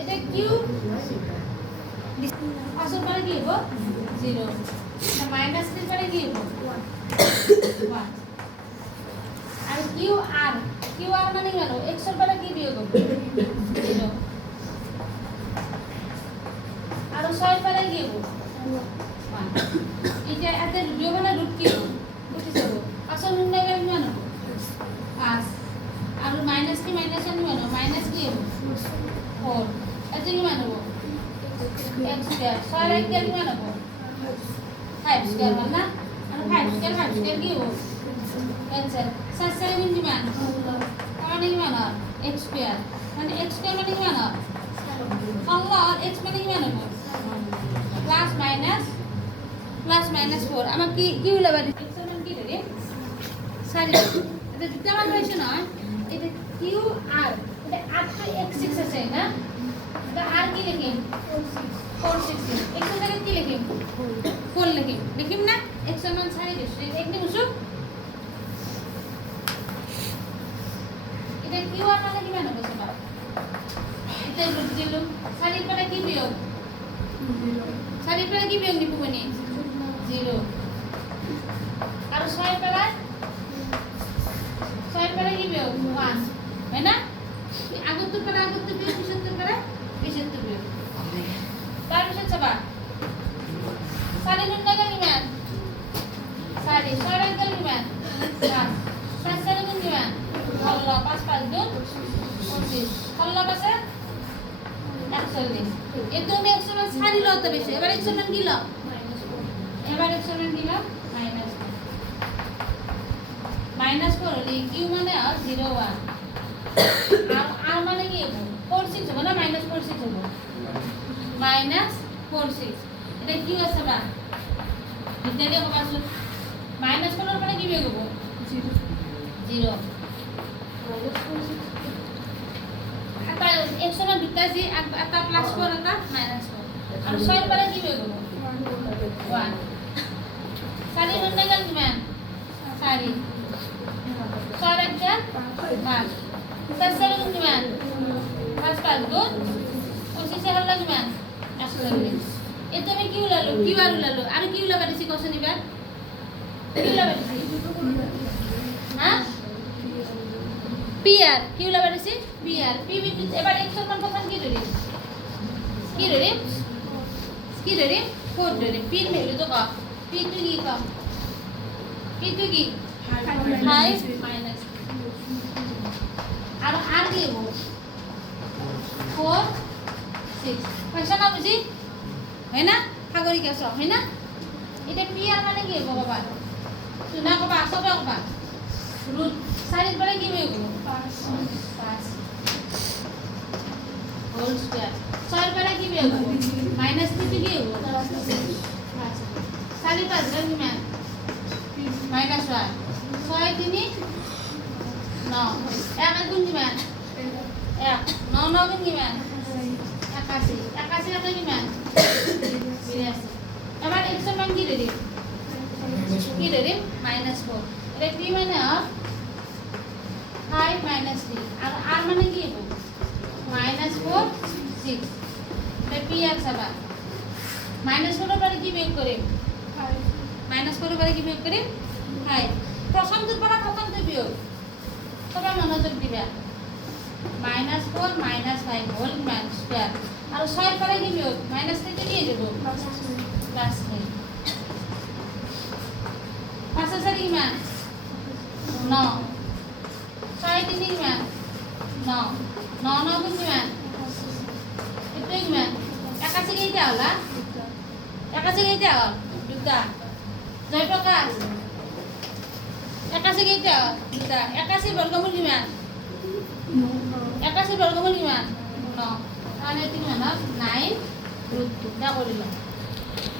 এটা কিউ আসল পরে কি হবো 0 মাইনাস 3 পরে কি হবো 1 আর কিউ আর মানে কি হলো x এর পরে কি বিয়োগ হবে 0 আর 6 পরে কি হবো 1 এটা এত বিয়োগ না রুট কি হবো রুট হিসাব আসল নুন গেলে কি মানে 5 আর মাইনাস কি মাইনাস কি মানে মাইনাস কি হবো 4 এত কি মানে হবো x স্কয়ার 6 এর কি মানে হবো 5 স্কয়ার না আর 5 স্কয়ার কি হবো आंसर 7 7 কি মান মানে কি মান x স্কয়ার মানে x স্কয়ার মানে কি মান আল্লাহ আর x মানে কি মান প্লাস মাইনাস 4 আমার কি হলো বাড়ি x এর মান কি রে সরি এটা দিতে মান হইছে না এটা q r এটা r তো x6 আছে না এটা r কি লিখি 4 6 x এর জায়গায় কি লিখি 4 লিখিম না x এর মান ছাড়ি দিছি একদম উসুক এটা কিউ আর মানে কি মানে বসে বাবা এটা রুট দিল সারির পরে কি বিয়োগ 0 সারির পরে কি বিয়োগ নিব বনি 0 আর 6 পরে কি বিয়োগ 1 হয় না আগত বিয়োগ পিছত বিয়োগ তার পিছত সবা সারি নুন লাগা কি মান সারি সরে গেল কি মান 5 সারি নুন কি মান Allah 5 5 2 25 Allah পাশে 41 এই তুমি 100 মান ছাড়িল তো বেশি এবার 100 মান দিল এবার 100 মান দিল মাইনাস করলে কিউ মানে 0 1 আর মানে কি হবে 46 হবে না মাইনাস 46 হবে মাইনাস 46 এটা কি আছে বা এটা দিয়ে হবে আসলে মাইনাস করার পরে কি বিয়োগ হবে 0 आता 100 মান বিতাজি आता প্লাস 4 आता মাইনাস 4 আর 6 পরে কি বিয়োগ হবে 1 সারি বন্ধ গেল কি মান সারি 6 একটা 5 7 সারি কি মান 5 5 2 25 হল কি মান 140 এতে আমি কি উলালো কিউ আর উলালো আমি কি উলা বাড়িছি কোশ্চেন এবার কি উলা বাড়িছি হ্যাঁ PR কি উলা বাড়িছি PR P বিন্দু এবার x এর মান প্রথম কি ধরি 4 ধরি P এর ভ্যালু তো কত P টু কি 5 মাইনাস আর কি হবো 4 6 পয়সা না বুঝি হয় না সাগরি কেছ হয় না এটা PR মানে কি হবো বাবা শুনা কবা সবে কবা রুট সাইড পরে কি হইব 5 হোল স্কয়ার 6 পরে কি হইব মাইনাস 3 কি হইব 5 সাইড পাস কি মান মাইনাস 1 6 3 9 এক গুণ কি মান 1 9 9 গুণ কি মান 81 আপনার কি মান 82 এবার x এর মান কি রে মাইনাস 4 এটা p মানে 5 মাইনাস 3 আর r মানে কি হবে মাইনাস 4 6 এটা p আর সবা মাইনাস 4 পরে কি বিয়োগ করে 5 মাইনাস 4 পরে কি বিয়োগ করে 5 প্রথম দুই পড়া প্রথম দুই বিয়োগ সবাই মনোযোগ দিবা minus 4 minus 5 whole minus square আর 6 পরে কি বিয়োগ মাইনাস থেকে নিয়ে যাব প্লাস 3 পাঁচ আছে কি মান 9 6 3 কি মান 9 9 9 কি মান এটা কি মান 81 কি এটা হলা 81 কি এটা দুটা জয় প্রকাশ 81 কি এটা দুটা 81 বর্গমূল কি মান 81 বর্গমূল কি মান 9 তাহলে 3 মান 9 √2 দা করিলাম